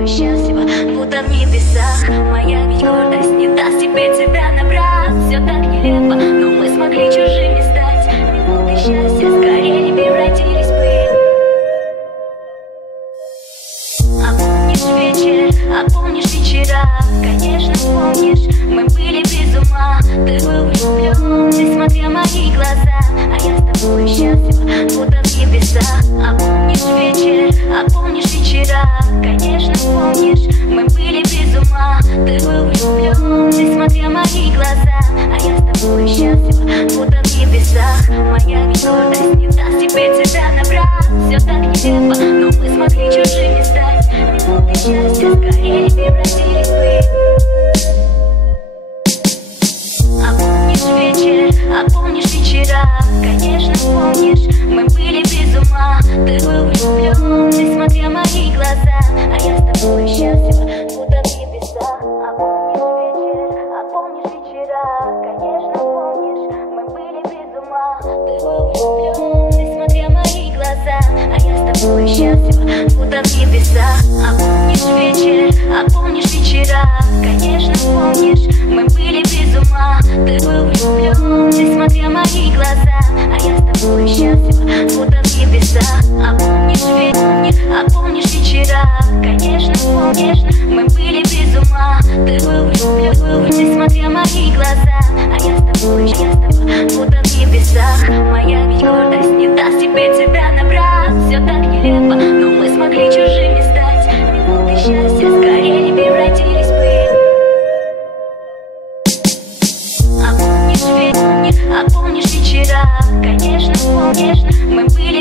тобой счастлива, будто в небесах. Моя ведь гордость не даст тебе тебя набрать. Все так нелепо, но мы смогли чужими стать. Минуты счастья скорее не превратились в пыль. А помнишь вечер, а помнишь вечера? Конечно, помнишь, мы были без ума. Ты был влюблен, несмотря мои глаза. А я с тобой счастлива, будто в небесах. А помнишь вечер, а помнишь вечера? Конечно, помнишь, мы были без ума. Ты был влюблен, несмотря мои глаза. А я с тобой счастлива, будто в небесах. Моя ведь гордость не даст тебе тебя набрать. Все так нелепо, но мы смогли чужими стать. Минуты счастья скорее не превратились в пыль. А помнишь вечер, а помнишь вечера? Конечно, помнишь, мы были без ума. Ты был влюблен, несмотря мои глаза. А я с тобой счастлива, будто в небесах. А помнишь вечер, а помнишь вечера? Конечно, помнишь, мы были без ума. Ты был влюблен, несмотря мои глаза. А я с тобой счастлива, будто в небесах. А помнишь вечер, а помнишь вечера? Конечно, помнишь, мы были без ума. Ты был влюблен, несмотря мои глаза. А я с тобой счастлива, будто в небесах. А помнишь вечер, а помнишь вечера? Конечно, помнишь, мы были без ума. Ты был влюблен, несмотря мои глаза. А я с тобой счастлива, будто в небесах. Моя ведь гордость не даст тебе тебя набрать. Все так нелепо, но мы смогли чужими стать. Минуты счастья скорее не превратились в пыль. А помнишь вечера? Конечно, помнишь, мы были